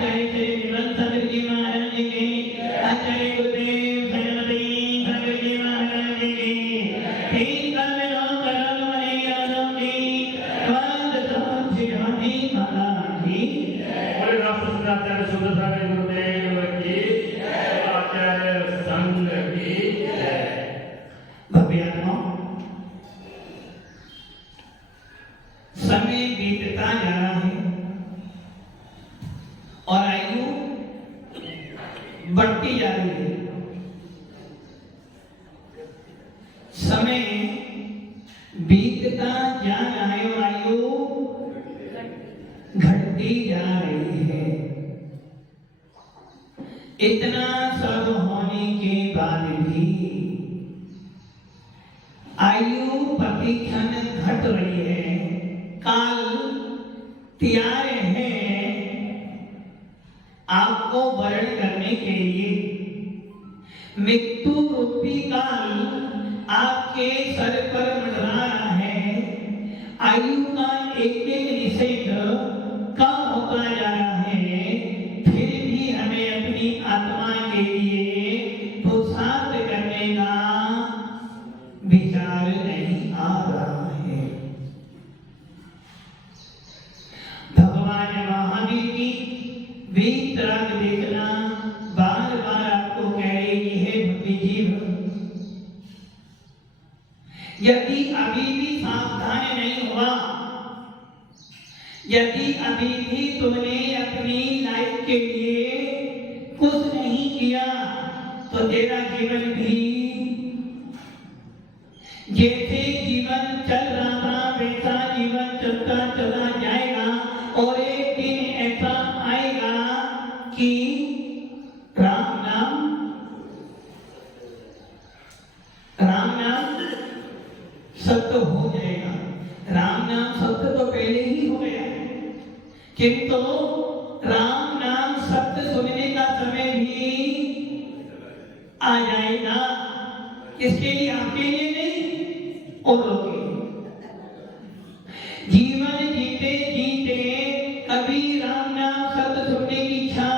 आचार्य श्री निरंतर जी महाराज की, आचार्य गुरुदेव सरस्वती सागर जी महाराज की, ठीक कर्मयों करम मर्यादों की, स्वाद साक्षी होनी महाराज की। बोले राष्ट्र आचार्य शुद्ध सागर गुरुदेव की, आचार्य संघ की जय। भव्यात्मा समय बीतता जा रहा है और आयु बढ़ती जा रही है। समय बीतता जा रहा है और आयु घटती जा रही है। इतना सब होने के बाद भी आयु प्रतिक्षण घट रही है। काल तैयार है आपको वर्ण करने के लिए। मृत्यु रूपी काल आपके सर पर मंडरा रहा है। आयु का एक एक निषेध कम होता जा रहा है, फिर भी हमें अपनी आत्मा के लिए पुरुषार्थ करने का विचार नहीं आ रहा है। भगवान महावीर की वीतराग देखना बार बार आपको कह रही है भक्ति जीव, यदि अभी भी सावधान नहीं हुआ, यदि अभी भी तुमने अपनी लाइफ के लिए कुछ नहीं किया तो तेरा जीवन भी जैसे जीवन चल रहा था वैसा जीवन चलता चला जाएगा। और एक दिन ऐसा आएगा कि राम नाम सत्य हो जाएगा। राम नाम सत्य तो पहले ही हो गया, किंतु राम नाम सत्य सुनने का समय भी आ जाएगा। किसके लिए? आपके लिए नहीं, और लोगों के। जीवन जीते जीते कभी राम नाम सत्य सुनने की इच्छा,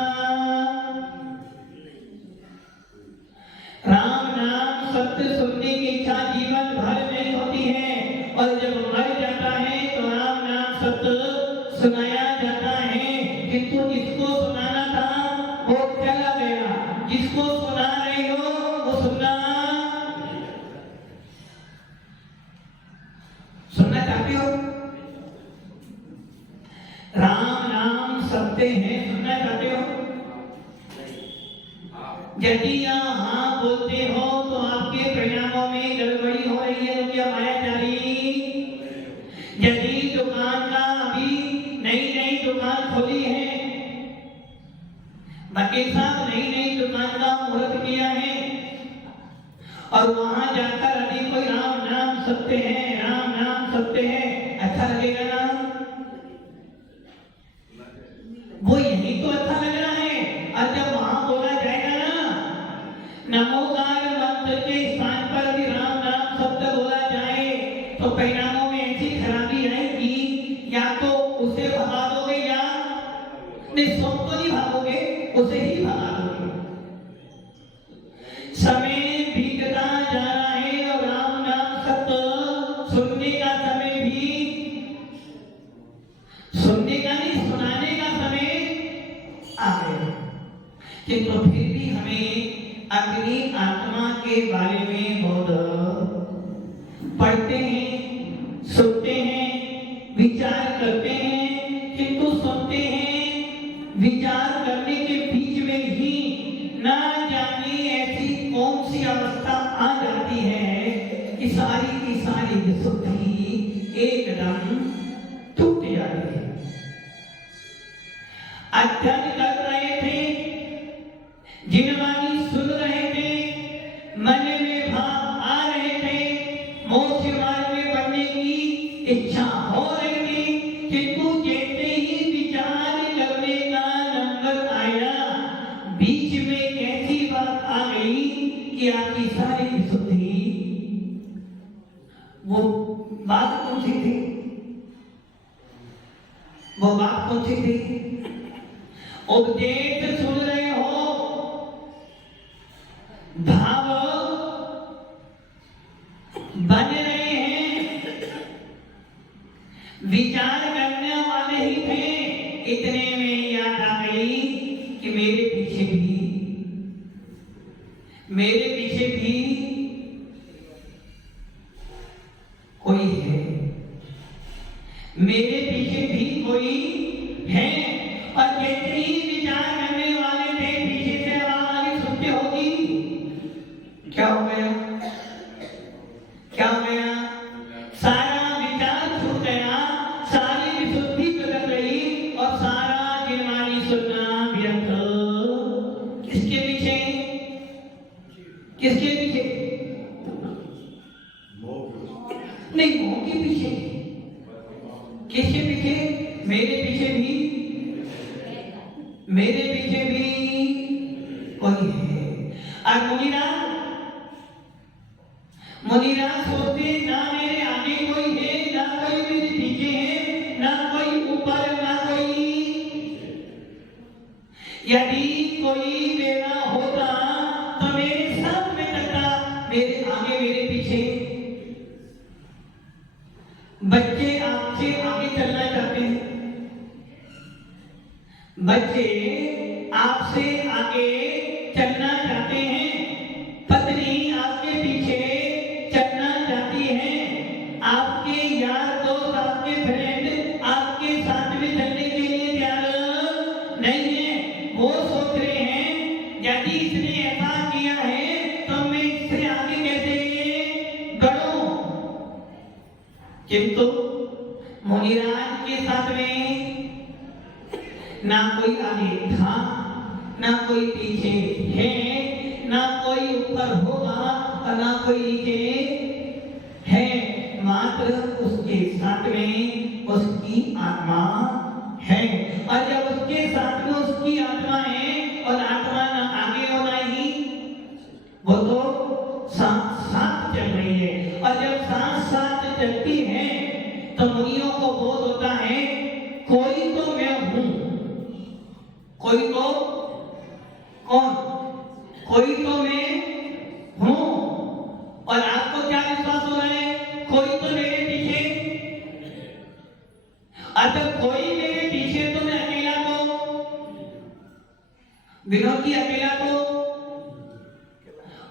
राम नाम सत्य सुनने की इच्छा जीवन भर नहीं होती है। और जब मर जाता है तो राम नाम सत्य सुनाया जाता है, किंतु जिसको सुनाना था वो चला गया। जिसको सुना रहे हो वो सुनना चाहते हो? राम नाम सत्य है, सुनना चाहते हो? यदि हाँ बोलते हो तो आपके परिणामों में गड़बड़ी हो रही है, तो क्या मायाचारी? यदि दुकान का अभी नई नई दुकान खोली है, वकील साहब नई नई दुकान का मुहूर्त किया है, और वहां जाकर यदि कोई राम नाम सत्य है, राम नाम सत्य है, अच्छा लगेगा ना? वो यही तो अच्छा लग रहा है। और जब वहां बोला जाएगा ना नमोकार मंत्र के स्थान पर भी राम नाम सत्य बोला जाए, तो परिणामों में ऐसी खराबी आएगी, या तो उसे भगा दोगे या नहीं, सब तो नहीं भागोगे, उसे ही भगा दोगे। समय बीतता जा रहा है और राम नाम सत्य सुनने का समय भी, सुनने का नहीं सुनाने का समय आ गया। किंतु फिर भी हमें अपनी आत्मा के बारे में बहुत पढ़ते हैं, सुनते हैं, विचार करते हैं, किंतु सुनते हैं, विचार करने के बीच में ही ना जाने ऐसी कौन सी अवस्था आ जाती है कि सारी की सारी विशुद्धि एकदम टूट जाती है। अध्ययन कर रहे थे, जिनवाणी सुन रहे थे, मन में भाव आ रहे थे, मोक्ष मार्ग में बढ़ने की इच्छा हो रही थी, किंतु जैसे ही विचार करने का नंबर आया, बीच में कैसी बात आ गई कि आपकी सारी विशुद्धि, वो बात कौन सी थी? वो बात कौन सी थी? उपदेश सुन रहे हो, भाव बन रहे हैं, विचार करने वाले ही थे, इतने में याद आ गई कि मेरे पीछे भी कोई है, मेरे पीछे भी कोई है। और जितनी विचार करने वाले थे, पीछे से आवाज सुनते होगी, क्या हो गया? सारा विचार छूट गया, सारी विशुद्धि प्रकट रही और सारा निर्माणी सुनना व्यर्थ। किसके पीछे? नहीं, मोह के पीछे। किसके पीछे? मेरे पीछे भी कोई है। और मुनिराज सोचते ना मेरे आगे कोई है, ना कोई मेरे पीछे है, ना कोई ऊपर, ना कोई। यदि कोई मेरा होता तो मेरे साथ में करता, मेरे आगे मेरे पीछे। बच्चे आपसे आगे चलना चाहते हैं, पत्नी आपके पीछे चलना चाहती है, आपके यार दोस्त, आपके फ्रेंड आपके साथ में चलने के लिए तैयार नहीं है। वो सोच रहे हैं यदि इसने ऐसा किया है तो मैं इससे आगे कैसे बढ़ूं। किंतु मुनिराज के साथ में ना कोई आगे था, ना कोई पीछे है, ना कोई ऊपर होगा और ना कोई नीचे है, मात्र उसके साथ में उसकी आत्मा है। और जब उसके साथ में उसकी आत्मा है और आत्मा ना आगे और ना ही, वो तो साथ साथ चल रही है। और जब साथ साथ चलती है तो मुनियों को बोध होता है कोई तो मैं हूं, कोई तो मैं हूं। और आपको क्या विश्वास हो रहा है? कोई तो मेरे पीछे। अगर कोई मेरे पीछे तो मैं अकेला तो विनोद की अकेला तो,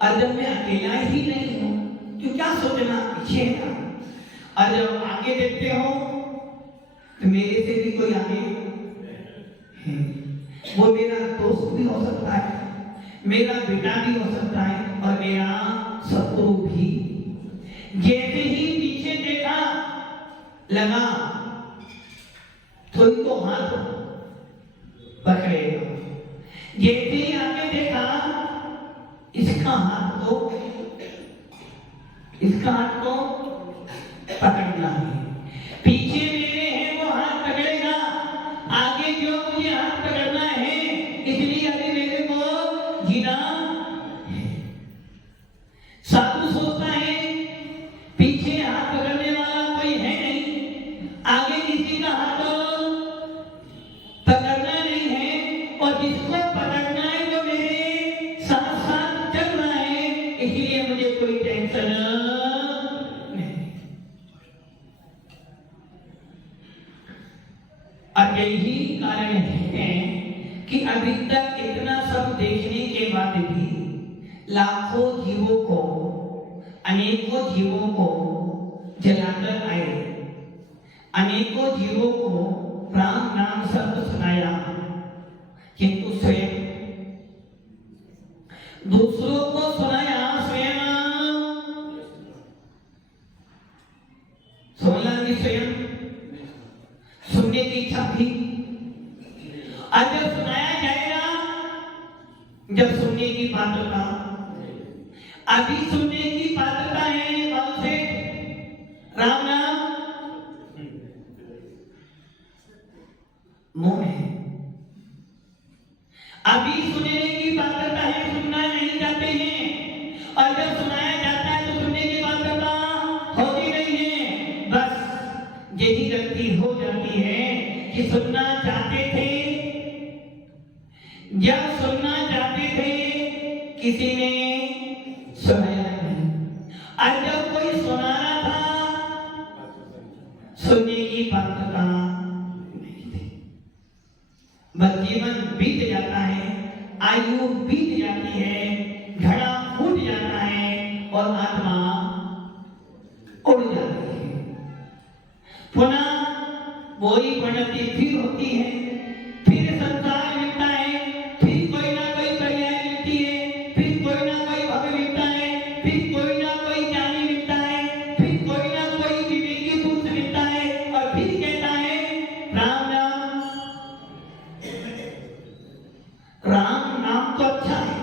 और जब मैं अकेला ही नहीं हूं तो क्या सोचना पीछे है ना। और जब आगे देखते हो तो मेरे से भी कोई आगे है। वो मेरा दोस्त भी हो सकता है, मेरा बेटा भी हो सकता है और मेरा शत्रु भी। जैसे ही पीछे देखा लगा थोड़ी तो हाथ पकड़ेगा, जैसे ही आगे देखा इसका हाथ तो पकड़ना है। पीछे मेरे हैं वो हाथ पकड़ेगा, आगे जो मुझे हाथ पकड़ना है, इसलिए अभी मेरे को जीना है। साधु सोचता है पीछे हाथ पकड़ने वाला कोई है नहीं, आगे किसी का हाथ पकड़ना नहीं है, और जिसको पकड़ना है जो मेरे साथ साथ चल रहा है, इसलिए मुझे कोई टेंशन नहीं। और यही कारण है कि अभी तक इतना सब देखने के बाद भी लाखों जीवों को, अनेकों जीवों को जलाकर आए, अनेकों जीवों को राम नाम शब्द सुनाया, किंतु स्वयं दूसरों को सुनाया, स्वयं सुनने की इच्छा थी। आज जब सुनाया जाएगा, जब सुनने की पात्रता, अभी सुनने की पात्रता है बाबू से राम नाम मोह है। अभी सुनने की पात्रता है, सुनना नहीं चाहते हैं, और जब सुनाया जाता है तो सुनने की पात्रता होती नहीं है। बस यही गलती हो जाती है कि सुनना चाहते थे जब सुनना चाहते थे किसी ने सुनाया नहीं, और जब कोई सुनाना था सुनने की पात्रता नहीं थी। बस जीवन बीत जाता है, आयु बीत जाती है, घड़ा फूट जाता है और आत्मा उड़ जाती है। पुनः वही परिणति फिर होती है, फिर संसार मिलता है, फिर कोई ना कोई पर्याय मिलती है, फिर कोई ना कोई भव्य मिलता है, फिर कोई ना कोई ज्ञानी मिलता है, फिर कोई ना कोई विवेकी पुरुष मिलता है और फिर कहता है राम नाम। राम नाम तो अच्छा है।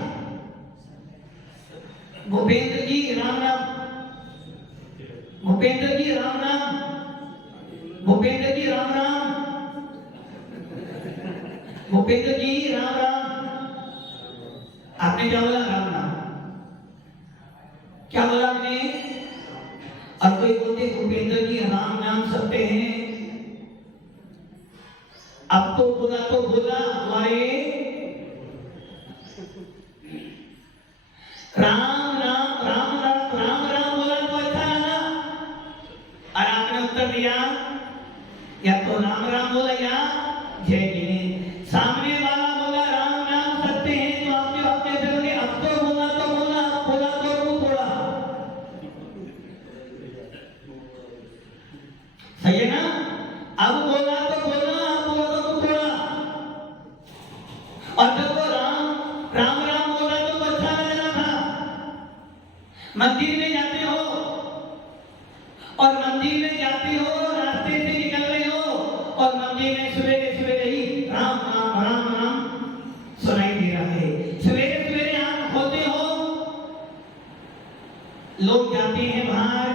भूपेंद्र जी राम नाम, भूपेंद्र जी राम नाम, भूपेंद्र जी राम राम, भूपेंद्र जी राम राम। आपने क्या बोला? राम नाम। क्या बोला आपने? और कोई बोलते भूपेंद्र जी राम नाम सत्य हैं। अब तो बोला हमारे राम नाम, राम नाम, राम राम बोला तो अच्छा लगा, और आपने उत्तर दिया या तो राम राम बोला या जय जिने। सामने वाला बोला राम नाम सत्य है, तो आपके बात कैसे बोले? अब तो बोला तो बोला, बोला तो मुंह तोड़ा। सही है ना? अब बोला तो बोला, बोला तो मुंह तोड़ा। और जब वो राम राम राम बोला तो अच्छा लग रहा था। मंदिर में जाते हो और मंदिर में जाते हो, रास्ते से निकल रहे हो और मंदिर में सवेरे सवेरे ही राम राम राम राम सुनाई दे रहा है। सवेरे सवेरे आंख खोलते हो, लोग जाते हैं बाहर,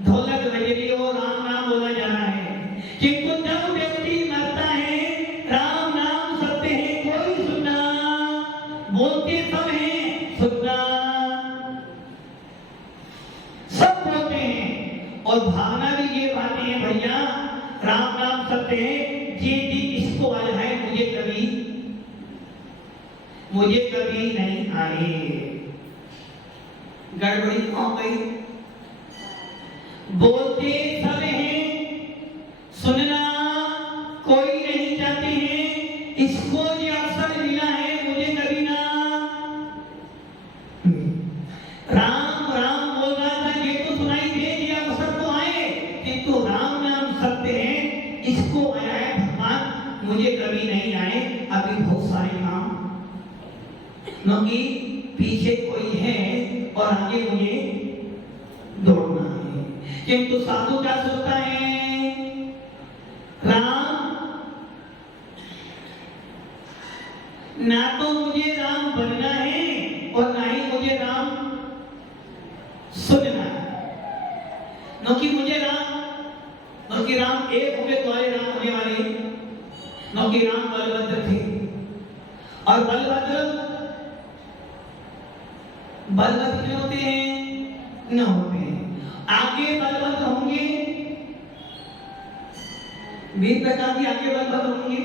ढोलक बज रही हो, राम नाम बोला जा रहा है। किंतु जब व्यक्ति मरता है, राम नाम सत्य है, कोई सुनना, बोलते सब हैं, सुनना सब बोलते हैं। और भावना भी ये बातें हैं भैया, राम नाम सत्य है, ये दिन इसको आया है, मुझे कभी नहीं आए। गड़बड़ी हो गई। बोलते सब हैं, सुनना कोई नहीं चाहते हैं। इसको ये अवसर मिला है, मुझे कभी ना। राम राम बोल रहा था, ये तो सुनाई दे, ये अवसर तो आए, किंतु राम नाम सत्य है, इसको आया है भगवान, मुझे कभी नहीं आए। अभी बहुत सारे काम, क्योंकि पीछे कोई है और आगे मुझे दौड़ना है। किंतु साधु क्या सोचता है? राम, ना तो मुझे राम बनना है और ना ही मुझे राम सुनना है। क्योंकि मुझे क्योंकि राम एक हो गए, तुम्हारे राम होने वाले, क्योंकि राम बलभद्र थे और बलभद्र कितने होते हैं? न होते हैं। आगे बलभद्र होंगे, 20 प्रकार की आगे बलभद्र होंगे।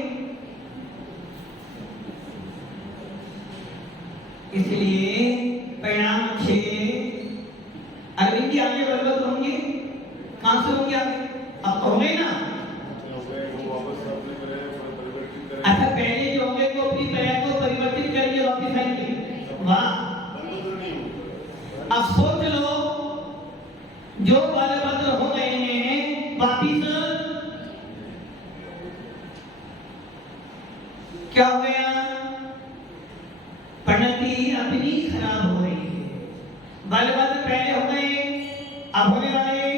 इसलिए परिणाम अच्छे। अरविंद जी आगे बलभद्र होंगे, कहां से होंगे आगे? अब तो होंगे ना। अच्छा, पहले जो होंगे वो अपनी प्रयास को परिवर्तित करेंगे, वापिस आएंगे। वाह, अब सोच लो, जो बलभद्र हो गए हैं वापिस क्या हो गया? परिणति अपनी खराब हो रही है। बलभद्र पहले हो गए, अब होने वाले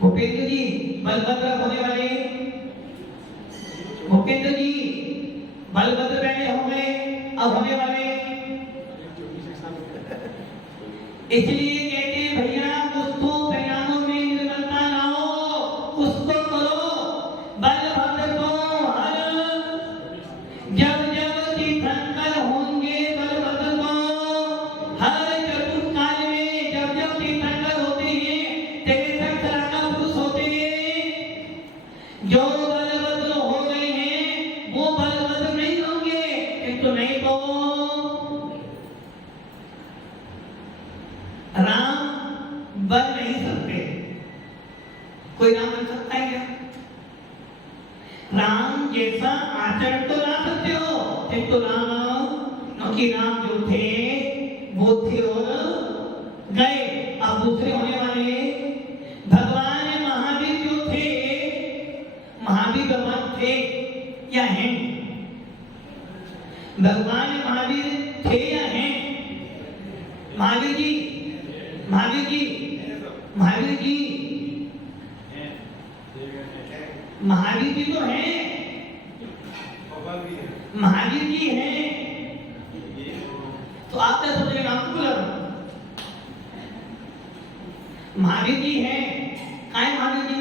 भूपेंद्र जी, बलभद्र होने वाले भूपेंद्र जी, बलभद्र पहले हो गए, अब होने वाले। इसलिए कहते हैं भैया, उसको परिणामों में निर्मलता लाओ, उसको करो। बलभद्र को हर जब जब तीर्थंकर होंगे, बलभद्र को हर चतुर्काल में जब जब तीर्थंकर होते हैं, 63 तरह का पुरुष होते हैं। जो बलभद्र हो गए हैं वो बलभद्र नहीं हो राम जैसा आचरण तो ला सकते हो, किंतु राम जो थे वो थे और गए। अब दूसरे होने वाले भगवान महावीर जो थे, महावीर भगवान थे या हैं? भगवान महावीर थे या हैं? महावीर जी, महावीर जी, महावीर जी, महावीर जी तो हैं, महावीर जी हैं। तो आप क्या समझ रहे हैं? आपको बोला महावीर जी हैं। कहाँ है महावीर जी?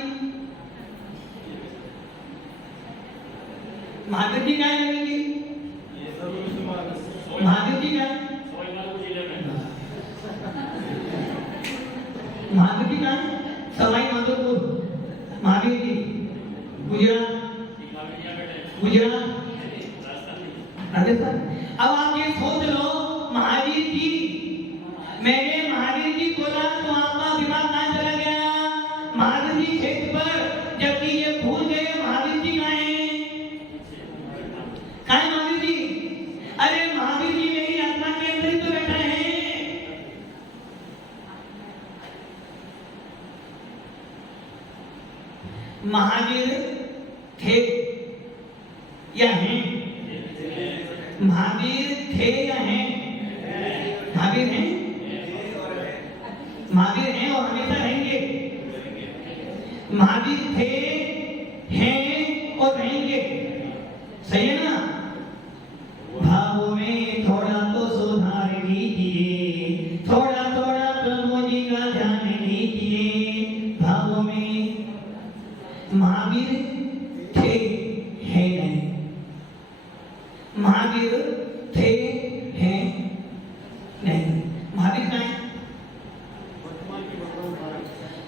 महावीर जी क्या लगेंगे? महावीर जी क्या? महावीर जी क्या? सवाई माधोपुर महावीर जी, गुजरात, गुजरात, राजस्थान। अब आप ये सोच लो, महावीर जी, मैंने महावीर जी बोला तो आपका दिमाग कहाँ चला गया? महावीर जी क्षेत्र पर, जबकि ये भूल गए महावीर जी कहाँ हैं? कहाँ है महावीर जी? अरे महावीर जी मेरी आत्मा के अंदर ही तो बैठा है। महावीर थे या हैं? महावीर थे या हैं? महावीर हैं, महावीर हैं और हमेशा रहेंगे। महावीर थे, हैं और रहेंगे, सही है ना? भावों में थोड़ा तो सुधार कीजिए, थोड़ा थोड़ा प्रभु जी का ध्यान कीजिए। भावों में महावीर थे, हैं नहीं। महावीर थे, हैं नहीं। महावीर कहाँ है?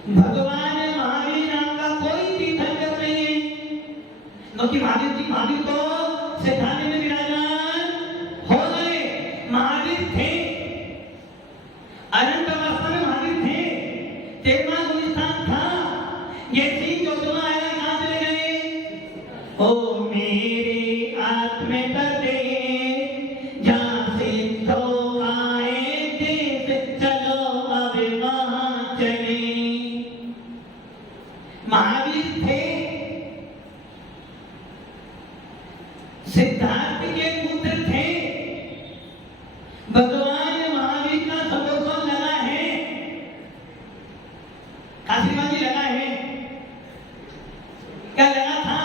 भगवान महावीर नाम का कोई तीर्थंकर नहीं है, क्योंकि महावीर जी, महावीर तो सिद्धांत में विराजमान हो गए। महावीर थे, अनंत अवस्था में महावीर थे, 13वां गुरु स्थान था। ये तीन जो आया कहाँ चले गए? ओ मेरे आत्मे तते जहाँ से तो आए देश, चलो अब वहाँ चले। महावीर थे, सिद्धार्थ के पुत्र थे। भगवान महावीर का सपोषण लगा है, काशीबाजी लगा है। क्या लगा था?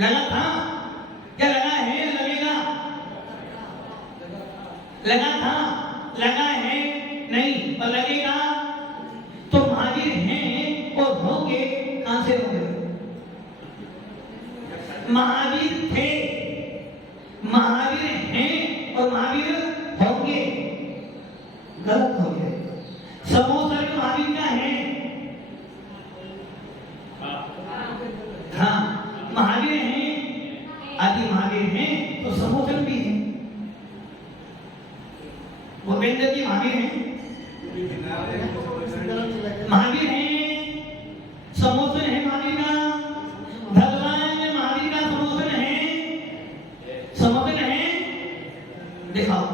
लगा था? क्या लगा है? लगेगा? लगा था, लगा है नहीं, पर लगेगा। तो महावीर हैं और होंगे, कहां से होंगे? महावीर थे, महावीर हैं और महावीर होंगे, गलत हो गए। समोसर महावीर का है, हाँ महावीर हैं, आदि महावीर हैं तो समोसर भी है। भूपेंद्र जी महावीर हैं, महावीर हैं, समोसन है महावीर का। भगवान महावीर का समोसन है, समोसन है, दिखाओ।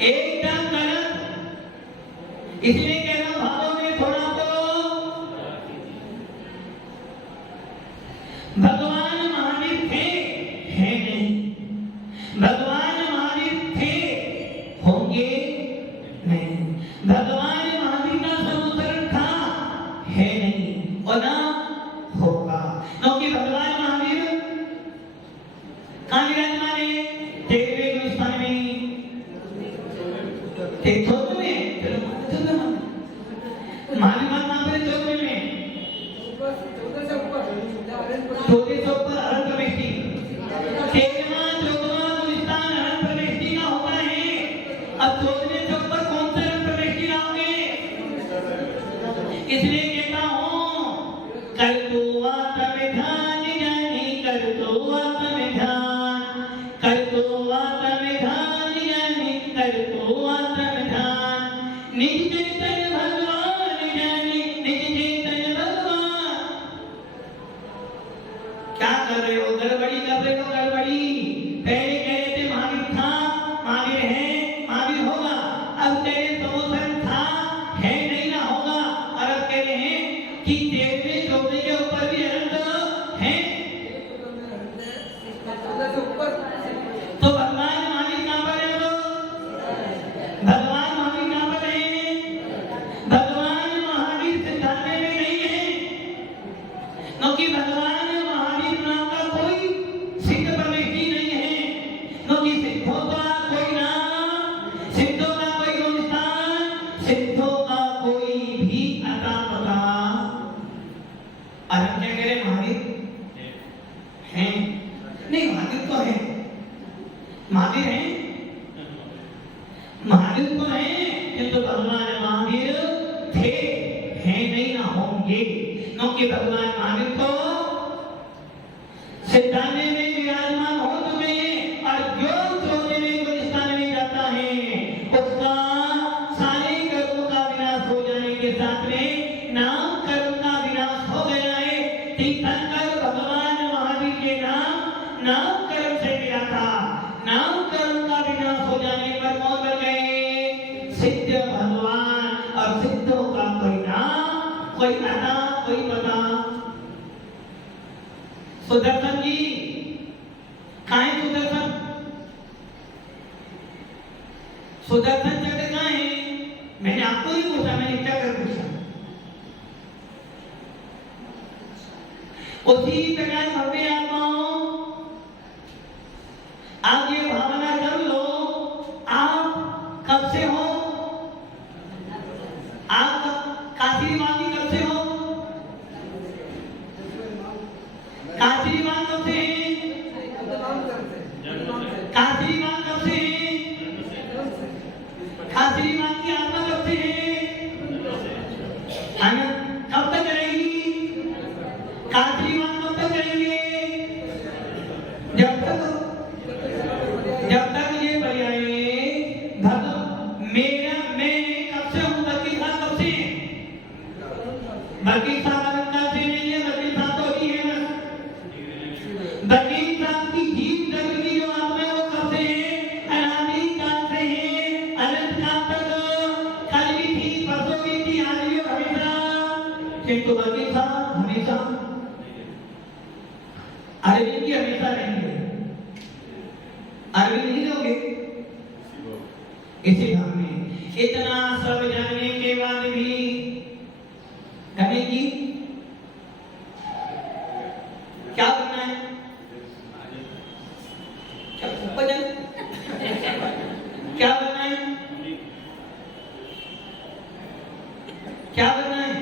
एकदम गलत। इसलिए कह रहा हूं, भावों में थोड़ा तो भगवान महावीर थे, हैं नहीं। भगवान महावीर थे, होंगे नहीं। भगवान महावीर का समोसन था, है नहीं और ना होगा, क्योंकि भगवान महावीर कहाँ विराजमान है? 13वें स्थान में, 14वें में, महावीर कहाँ पर? 14वें में, 14 से ऊपर अरहत प्रवेशी। 13वां 14वां स्थान अरहत प्रवेशी का होता है। अब 14वें से ऊपर कौन सा अरहत प्रवेशी लाओगे? इसलिए कहता हूं, कर तो आत्मध्यान जानी, कर तो आत्मध्यान, कर तो आत्मध्यान जानी, कर तो आत्मध्यान। निज चैतन्य भगवान जानी, निज चैतन्य भगवान। कि 13वें 14 के ऊपर भी अनंत है। तो भगवान महावीर कहाँ पर है? भगवान महावीर कहाँ पर है? भगवान महावीर सिद्धांत में नहीं है, क्योंकि भगवान महावीर नाम का कोई सिद्ध प्रविष्टि नहीं है, क्योंकि सिद्धों का कोई नाम, सिद्धों का कोई गुणस्थान, सिद्धों का कोई भी अता पता। और हम क्या कह रहे हैं? महावीर हैं? नहीं, महावीर तो है, महावीर हैं, महावीर तो हैं, किंतु भगवान महावीर थे, हैं नहीं, ना होंगे, क्योंकि भगवान महावीर को सिद्धांत में विराजमान हो चुके हैं। और जो सोने में गुलिस्तान में जाता है उसका सारे कर्मों का विनाश हो जाने के साथ में नाम कर्म का विनाश हो गया है। तीर्थंकर भगवान महावीर के नाम कर्म से मिला था। नाम कर्म का विनाश हो जाने पर कौन बन गए? सिद्ध भगवान। और सिद्धों का कोई नाम, कोई अता, कोई पता। सुदर्शन जी कहाँ है? सुदर्शन, सुदर्शन चक्र कहाँ है? मैंने आपको नहीं पूछा, मैंने चक्र पूछा। उसी प्रकार भव्य आत्माओं, आप ये भावना कर लो, आप कब से हो? आप काशीवादी कब से हो? काशीवान कब से हैं? काशीवान कब से हैं? काशीवान की आत्मा कब से है? कब तक रहेगी? काशीवान कब तक रहेंगे? जब तक ये पर्याय मेरा, मैं कब से हूँ? बल्कि साहब कब से? बल्कि साहब अनंता से नहीं है, बल्कि साहब तो ही है ना। बल्कि साहब की जीव जगत की जो आत्मा है वो कब से है? अनादि काल से है, अनंत काल तक। कल भी थी, परसों भी थी, आज भी और हमेशा। किंतु बल्कि साहब हमेशा, अरविंद की हमेशा रहेंगे। अरविंद नहीं दोगे इसी भाव में। इतना सब जानने के बाद भी गणेश जी क्या करना है? क्या उपजन क्या करना है? क्या करना है?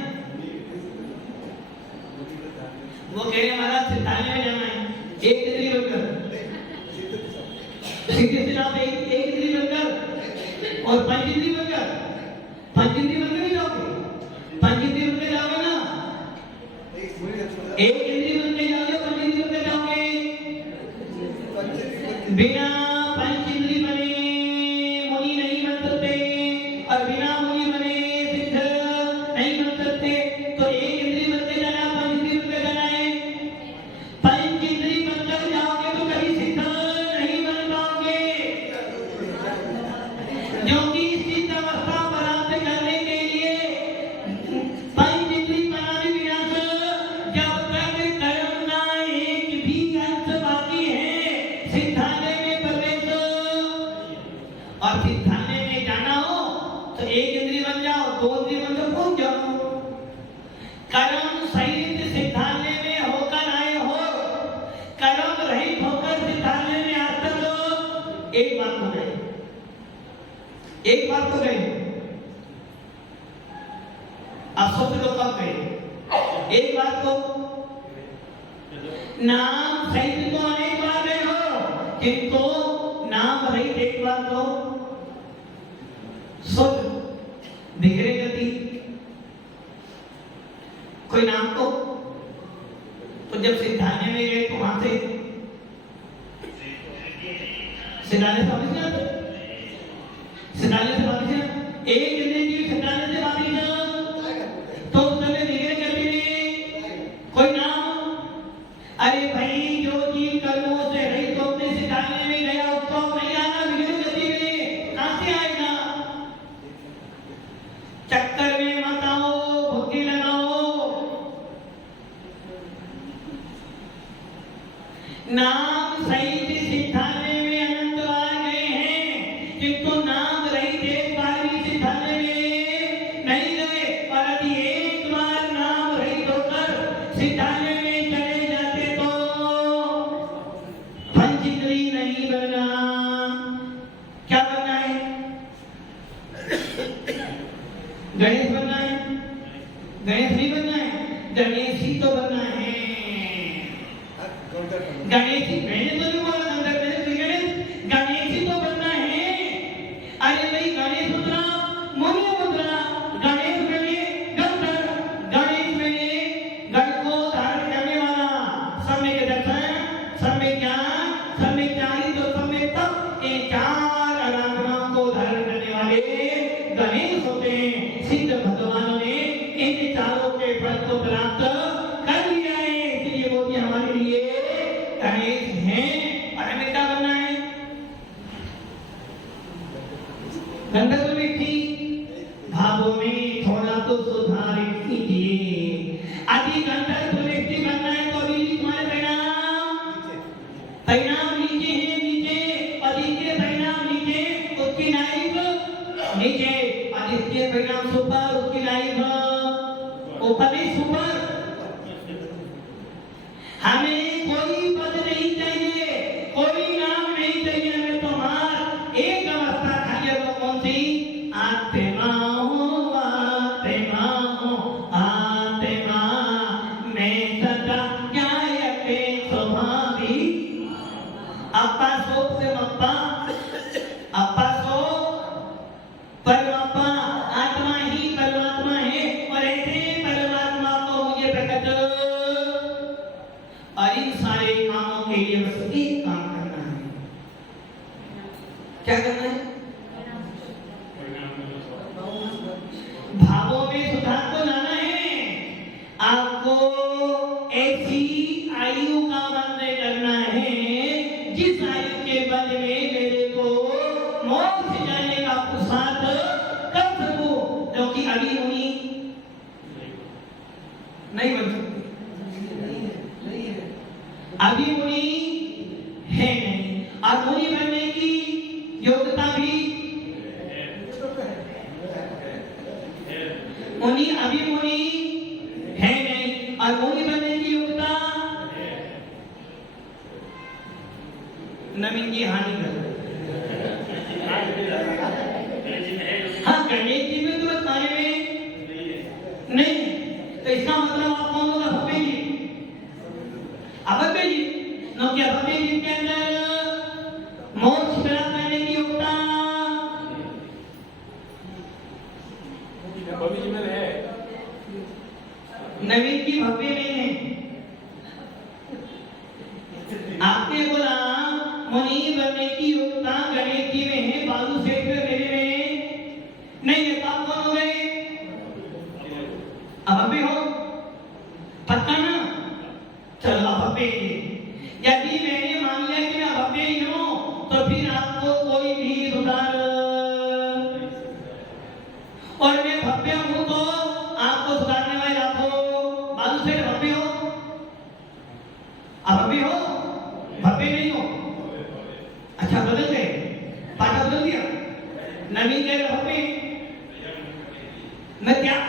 वो कह रहे महाराज सिद्धांत में जाना है, एक डिग्री बनकर, सीधे से आप एक डिग्री बनकर और 5 डिग्री बनकर, 5 डिग्री बनकर नहीं जाओगे, 5 डिग्री बनकर जाओगे ना, एक डिग्री बनकर जाओगे, 5 डिग्री बनकर जाओगे। बिना 5 डिग्री बने मुनि नहीं बन सकते, और बिना मुनि बने सिद्ध नहीं बन सकते। तो एक डिग्री बनकर जाना, 5 डिग्री बनकर जाना है। 5 डिग्री बनकर जाओगे तो कभी सिद्ध नहीं बन पाओगे, क्योंकि सिद्ध अवस्था प्राप्त करने के लिए 5 डिग्री बनाने विनाश, जब तक कर्म का एक भी अंश बाकी है सिद्धालय में प्रवेश। और सिद्धालय में जाना हो तो 1 इंद्री बन जाओ, 2 इंद्री बन जाओ, पहुंच जाओ। कर्म सहित सिद्धालय में होकर आए हो, कर्म रहित होकर सिद्धालय में आज तक एक बार हो गए, एक बार तो गए, असोच लोग कब गए? एक बार तो। नाम सहित तो अनेक बार गए हो, किंतु नाम रहित एक बार तो सोच बिगड़े गति। कोई नाम तो जब सिद्धांत में गए तो वहां से सिद्धांत से वापिस आते, सिद्धांत से वापिस आते, एक इंद्रिय जीव सिद्धांत से वापिस तो उस समय बिगड़े गति में कोई नाम। अरे भाई, जो जीव कर्मों से रहित तो अपने सिद्धांत में गया उसको नहीं आना बिगड़े गति में, कहां से आएगा? चक्कर में मत आओ, बुद्धि लगाओ। नाम सहित सिद्धालय में अनंत बार गए हैं, किंतु नाम रहित एक बार भी सिद्धालय में नहीं गए। और यदि एक बार नाम रहित होकर सिद्धालय में चले जाते तो पंचीकरी नहीं बनना। क्या बनना है? गणेश बनना है? गणेश नहीं बनना है, गणेश ही तो बनना है। गणेश ही, मैंने तो नहीं बोला अंदर गणेश ही तो बनना है। अरे भाई गणेश मुद्रा, मुनि मुद्रा, गणेश बने गंधर, गणेश बने गण को धारण करने वाला, सम्यक दर्शन, सम्यक ज्ञान, सम्यक ज्ञानी तो सम्यक तप, ये चार आराधनाओं को धारण करने वाले गणेश होते हैं। सिद्ध भगवानों ने इन चारों के फल को प्राप्त कर लिया है, इसलिए वो भी हमारे लिए गणेश हैं। और हमें क्या बनना है? गंधर्व व्यक्ति भावों में थोड़ा तो सुधार कीजिए। यदि गंधर्व व्यक्ति बनना है तो अभी तुम्हारे परिणाम नीचे है, नीचे। आदित्य परिणाम नीचे, उसकी लाइफ नीचे। आदित्य परिणाम सुपर, उसकी लाइफ ऊपर नहीं, सुपर। हमें कोई पद नहीं चाहिए, कोई नाम नहीं चाहिए, हमें तुम्हार एक अवस्था खाली है। वो कौन सी? आत्मा हो, आत्मा हो, आत्मा में सदा ज्ञायते स्वभावी। अप्पा सो से मप्पा, अप्पा सो परमात्मा, आत्मा ही परमात्मा है। और ऐसे परमात्मा को मुझे प्रकट, और इन सारे कामों के लिए बस एक काम करना है। क्या करना है? भावों में सुधार को लाना है। आपको ऐसी आयु का बंधन करना है जिस आयु के बंध में मेरे को मोक्ष जाने का पुरुषार्थ कर सकूं, क्योंकि अभी मुनि नहीं बन सकते, अभी मुनि है नहीं। और मुनि बनने की योग्यता भी, मुनि अभी मुनि है नहीं, और मुनि बनने की योग्यता नवीन की हानि कर। हाँ, गणेश जी में तो बताने में नहीं, तो इसका मतलब आप कौन होगा? भव्य जी, अभव्य जी। नो क्या भव्य जी के अंदर मोक्ष प्राप्त करने की योग्यता भव्य जी में है, नवीन की भव्य में है। आपने बोला मुनि बनने की योग्यता गणेश जी में है, बालू सेठ में, मेरे में नहीं है। तो आप कौन हो गए? अभव्य हो, पक्का ना? चलो अभव्य। यदि मैंने मान लिया कि मैं अभव्य ही हूं, तो फिर आपको कोई भी सुधार, और मैं भव्य हूं तो आपको सुधारने वाले लाखों। बालू सेठ भव्य हो, अभव्य हो, भव्य नहीं हो। अच्छा, बदल गए, पाठा बदल दिया। नवीन कह रहे भव्य, मैं त्याग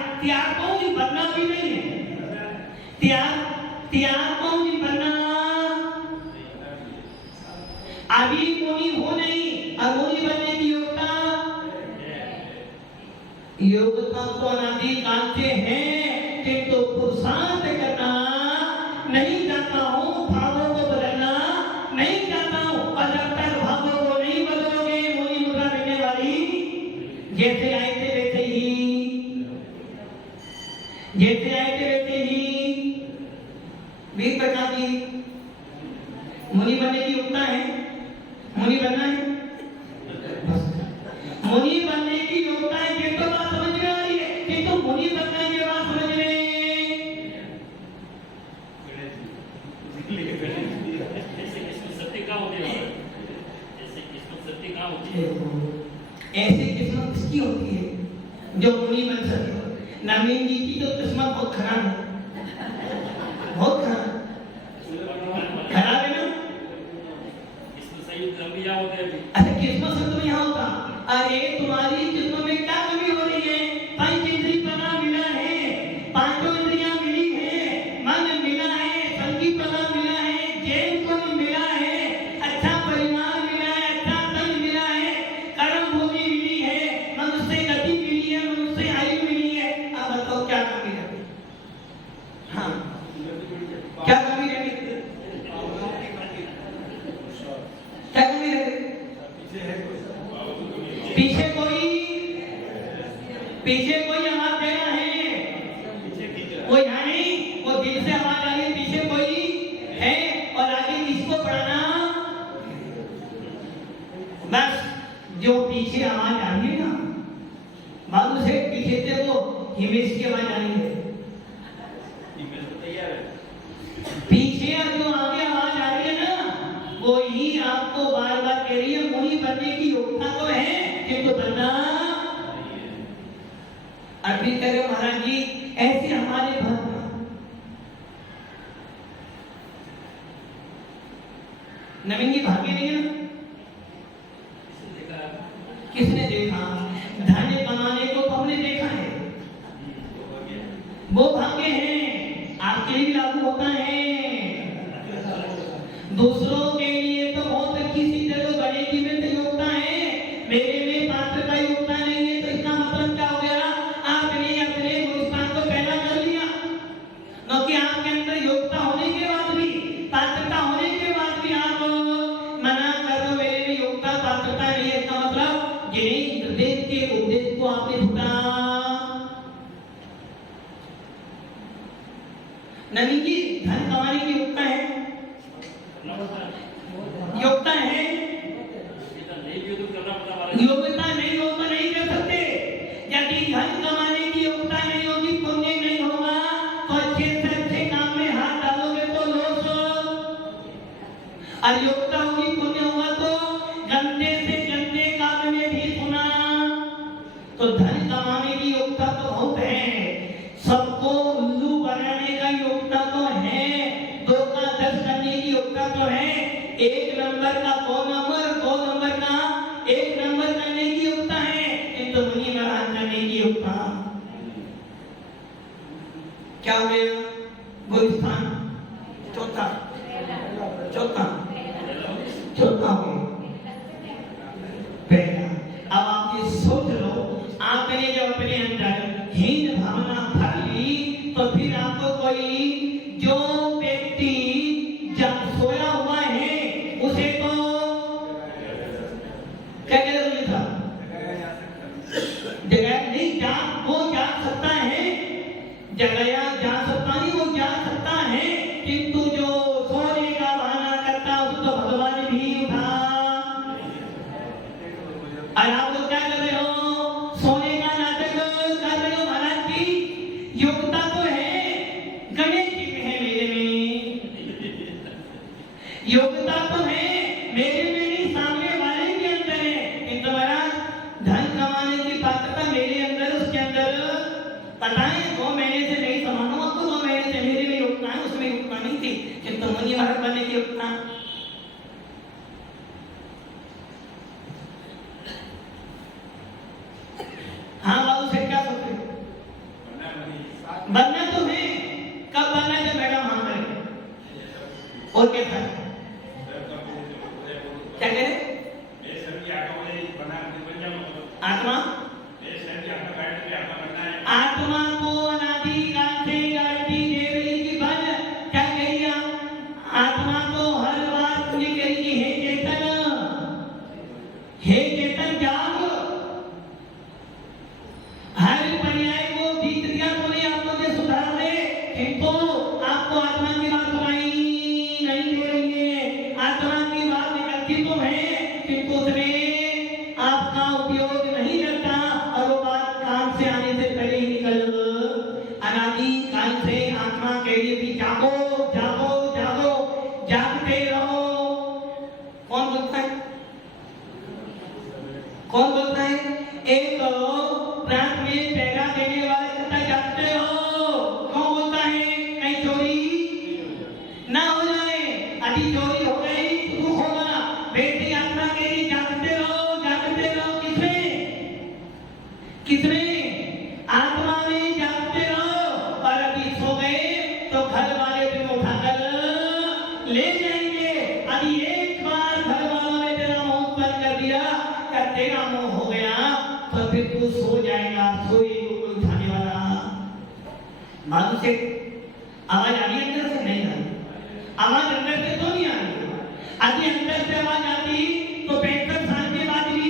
कहूं, बनना भी नहीं है। त्याग कहूं, बनना अभी मुनि हो नहीं, और मुनि बनने की योग्यता तो अनादि काल से है, किंतु पुरुषार्थ करना नहीं चाहता हूं, भावों को बदलना नहीं चाहता हूं। और जब तक भावों को नहीं बदलोगे, मुनि मुद्रा मिलने वाली, जैसे आए थे वैसे ही, जैसे आए थे वैसे ही। वीर प्रकाश जी, मुनि बनने की योग्यता है, मुनि बनना है, मुनि बनने की योग्यता है। ये तो बात समझ में आ रही है, किंतु मुनि बनने की बात समझ में ऐसे किस्मत किसकी होती है जो मुनि बन सके? नवीन जी की तो किस्मत बहुत खराब है, बहुत खराब है ना। क्या कमी रह गई? क्या कमी रह गई? पीछे कोई आवाज दे रहा है, वो यहाँ नहीं, वो दिल से आवाज आ रही है, पीछे कोई है। और आगे किसको पढ़ाना? बस जो पीछे आवाज आ रही है ना, बाबू से पीछे से वो हिमेश की आवाज आ रही है, पीछे जो आगे आवाज आ रही है ना, वो ही आपको बार बार कह रही है मुनि बनने की योग्यता तो है, किंतु बनना अभी करो महाराज जी। ऐसे हमारे भक्त नवीन जी भागे नहीं है ना, किसने देखा? धन कमाने को तो हमने देखा है, वो भागे हैं, आपके लिए भी लागू होता है, दूसरों के लिए तो बहुत किसी तरह गणेश में तो योग्यता है, मेरे में पात्र का योग्यता नहीं है, तो इसका मतलब क्या हो गया? आपने अपने गुणस्थान को पहला कर लिया, क्योंकि आपके अंदर योग्यता होने के बाद भी, पात्रता होने के बाद भी आप मना कर दो मेरे में योग्यता पात्रता नहीं है, इसका मतलब जिन्हें निर्देश के उपदेश को आपने झूठा। नवीन जी धन कमाने की योग्यता है, योग्यता है, योग्यता नहीं हो तो नहीं कर सकते। यदि धन कमाने की योग्यता नहीं होगी, पुण्य नहीं होगा, तो अच्छे से अच्छे काम में हाथ डालोगे तो लोग, और योग्यता होगी पुण्य होगा तो गंदे से गंदे काम में भी सुना। तो धन कमाने की योग्यता तो बहुत है, सबको उल्लू बनाने का योग्यता तो है, 2 का 10 करने की योग्यता तो है, 1 नंबर का 2 नंबर, 2 नंबर का 1 नंबर करने की योग्यता है, किंतु मुनि महाराज करने की योग्यता क्या हो गया? गुलिस्तान चौथा, चौथा चौथा हो गया पहला। अब आप ये सोच लो, आपने जब अपने अंदर हीन भावना भर ली, तो फिर आपको कोई जो व्यक्ति जब सोया हुआ है उसे तो क्या कहते था? जगह नहीं जा, वो जाग सकता है, जगया जा सकता नहीं, वो जाग सकता है, किंतु जो सोने का बहाना करता उसको तो भगवान भी उठा। और आप लोग क्या कर रहे हो? सोने का नाटक कर रहे हो। महाराज की योग्यता तो है, गणेश जी में है, मेरे में योग्यता तो है, मेरे में नहीं, सामने वाले के अंदर है, किंतु महाराज धन कमाने की पात्रता मेरे अंदर, उसके अंदर पता है 2 महीने से नहीं समाना, आपको 2 महीने से मेरे में योग्यता है, उसमें योग्यता नहीं थी, किंतु मुनि महाराज बनने की योग्यता। हाँ बाबू से क्या सोचते? बनना तो है, कब बनना है? जब मैडम हाँ करें। और क्या था? क्या कह रहे? आत्मा, आत्मा को अनादि काल से गारंटी दे रही कि बन, क्या कह रही? आत्मा को हर बात ये कह रही, हे चेतन, हे चेतन जाग। हर पर्याय को बीत दिया तो नहीं आपको ये सुधार दे, किंतु आपको आत्मा की बात सुनाई नहीं दे रही है, आत्मा की बात निकलती तो है, किंतु उसमें आपका उपयोग नहीं करता, और वो बात कान से आने से पहले ही निकल। अनादि काल से आत्मा कह रही है कि जागो जागो जागो, जागते रहो। कौन बोलता है? कौन बोलता है? एक प्रांत में पैदा देने वाले कहता जागते हो। कौन बोलता है? कहीं चोरी ना हो जाए, यदि चोरी हो गई तो दुख होगा। बेटी आत्मा के लिए जागते रहो, जागते रहो। किसने? किसने? आत्मा में जागते रहो, और अभी सो गए तो घर वाले तुम्हें उठाकर ले जाएंगे। यदि एक बार घर वालों ने तेरा मुंह बंद कर दिया, या तेरा मुंह हो गया, तो फिर तू सो जाएगा, सोए को कोई उठाने वाला। मालूम से आवाज आ रही है अंदर से? नहीं आ रही। आवाज अंदर से तो नहीं आ रही। यदि अंदर से आवाज आती तो 65 साल के बाद भी,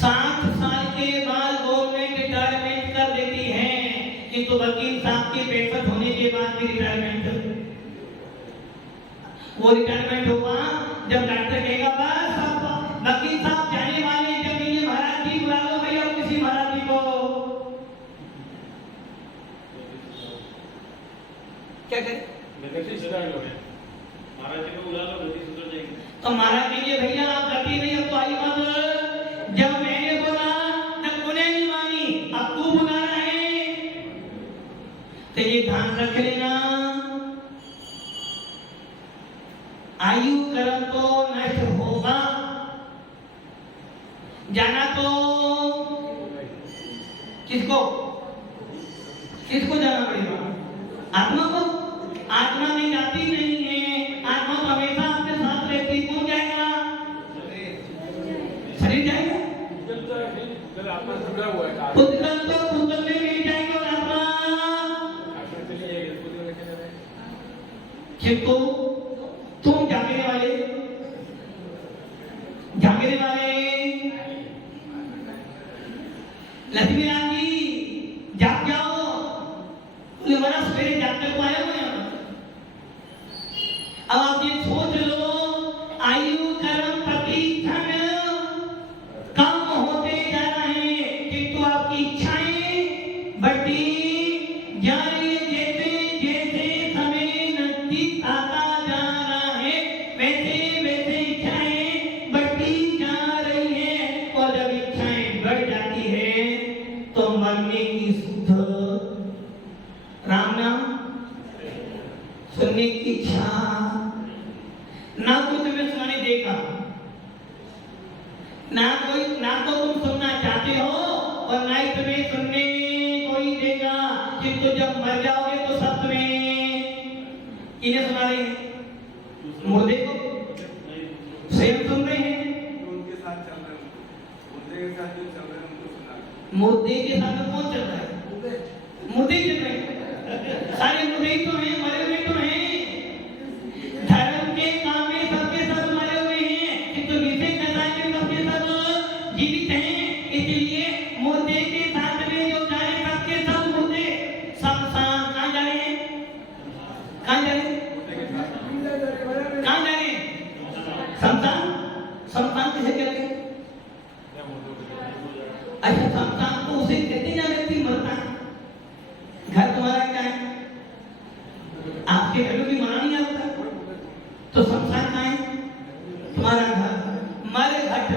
60 साल के बाद गवर्नमेंट रिटायरमेंट कर देती है, किंतु वकील साहब के 65 होने के बाद भी रिटायरमेंट, वो रिटायरमेंट होगा जब डॉक्टर कहेगा बस अब वकील साहब जाने वाले हैं, जब ये महाराज जी बुला लो भैया किसी महाराज जी को। क्या करें? गति सुधार लो महाराज जी को बुला लो, गति सुधर जाएगी। तो महाराज कहेंगे भैया आप गति नहीं अब तो आई मत, जब मैंने बोला तब तूने नहीं मानी, अब तू बुला रहा है। तो ये ध्यान रख लेना, आयु कर्म तो नष्ट होगा, जाना तो किसको किसको जाना पड़ेगा? आत्मा को। आत्मा में जाती नहीं है, आत्मा तो हमेशा आपके साथ रहती। कौन जाएगा? शरीर जाएगा। आत्मा जुड़ा हुआ है, पुतगल तो पुतगल में मिल जाएगा और आत्मा किसको? तुम जागने वाले लक्ष्मी राम जी जाग जाओ, बोले बड़ा सवेरे जागने को आया हुआ। अब आप ये सोच लो, आयु कर्म प्रतिक्षण कम होते जा रहे हैं, किंतु आपकी इच्छाएं बढ़ती जा रही है। जैसे जैसे समय नजदीक आता जा रहा है, वैसे वैसे इच्छाएं बढ़ती जा रही है। और जब इच्छाएं बढ़ जाती है तो मरने की शुद्ध राम नाम सुनने की इच्छा, ना कोई तुम्हें सुनाने देगा, ना तो तुम सुनना चाहते हो और ना ही तुम्हें सुनने कोई देगा, किंतु जब मर जाओगे तो सब तुम्हें इन्हें सुना रहे हैं, मुर्दे को स्वयं सुन रहे हैं। उनके साथ चल रहे हैं, मुर्दे के साथ जो चल रहे हैं उनको सुना। मुर्दे के साथ कौन चल रहा है? मुर्दे ही चल रहे हैं, सारे मुर्दे ही तो हैं, मरे हुए तो हैं। धर्म के काम में सबके सब मरे हुए हैं, किंतु विषय कथा में सबके सब जीवित हैं। इसलिए मुर्दे के साथ में जो जा रहे हैं सबके सब मुर्दे शमशान। कहाँ जा रहे हैं? कहाँ जा रहे हैं? कहाँ जा रहे हैं? शमशान। शमशान किसे कहते हैं? अच्छा, शमशान तो उसे कहते हैं जहाँ व्यक्ति मरता है। घर तुम्हारा क्या है? आपके घर में भी मरा नहीं आता, तो शमशान कहाँ है? तुम्हारा घर। मर घट,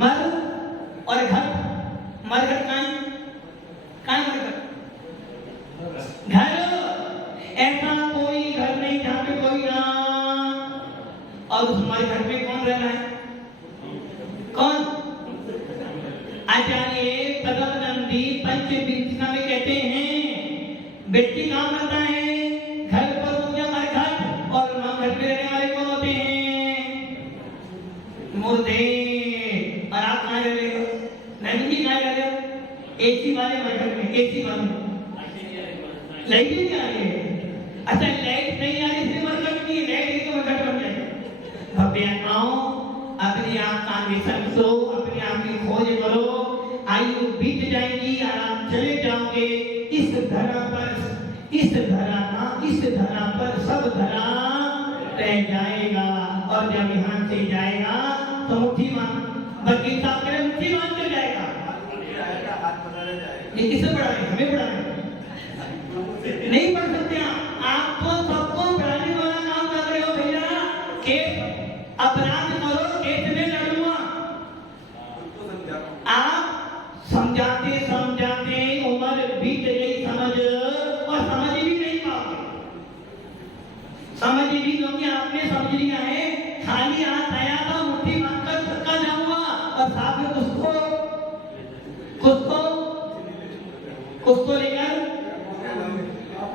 मर और घट, मर घट कहाँ है? कहाँ है मर घट? घर। ऐसा कोई घर नहीं जहाँ पे कोई ना, और उस मर घट में कौन रह रहा है? कौन? आचार्य पद्मनंदी पंचविंशतिका में कहते हैं व्यक्ति कहाँ मरता है? घर पर पूजा मर घट, और वहां घर में रहने वाले कौन होते हैं? मुर्दे। और आप कहाँ रह रहे हो? नंदी जी कहाँ रह रहे हो? एसी वाले मर में, एसी वाले। लाइट नहीं आ रही है? अच्छा, लाइट नहीं आ रही इसलिए मरकट की, लाइट नहीं तो मरकट बन जाए। भव्य आओ, अपनी आँख का अन्वेषण करो, अपनी आँख की खोज करो, आयु बीत जाएगी, आराम चले जाओगे। इस धरा पर, इस धरा पर सब धरा रह जाएगा, और जब यहाँ से जाएगा तो मुट्ठी मान, वकील साहब कह रहे मुट्ठी मान कर जाएगा। हाथ पकड़ा जाएगा। ये किसे पढ़ा रहे? हमें पढ़ा रहे? नहीं पढ़ सकते आप तो सबको पढ़ाने वाला काम कर रहे हो भैया। केस अपराध करो, केस में लड़ूंगा। आप समझाते समझाते उम्र बीत गई, समझ और समझ भी नहीं पाओगे। समझ भी क्योंकि आपने समझ लिया है, खाली हाथ आया था मुट्ठी मारकर थका जाऊंगा, और साथ में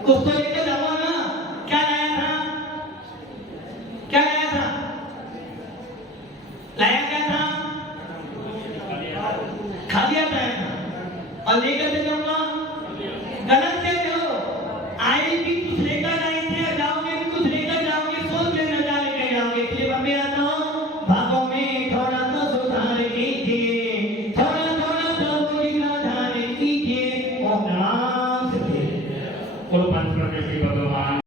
कुछ तो लेकर जाओ ना। क्या लाया था? क्या लाया था? लाया क्या था? खाली हाथ आया था, और लेकर जाऊंगा गलत अभी भी कुछ लेकर आए थे, जाओगे भी कुछ लेकर जाओगे, सोच लेना जा लेकर जाओगे। इसलिए मम्मी आता हूँ, भागों में थोड़ा तो सुधार कीजिए, थोड़ा थोड़ा तो मुझे ध्यान कीजिए। ओम नमः शिवाय। बोलो पंचप्रदेशी भगवान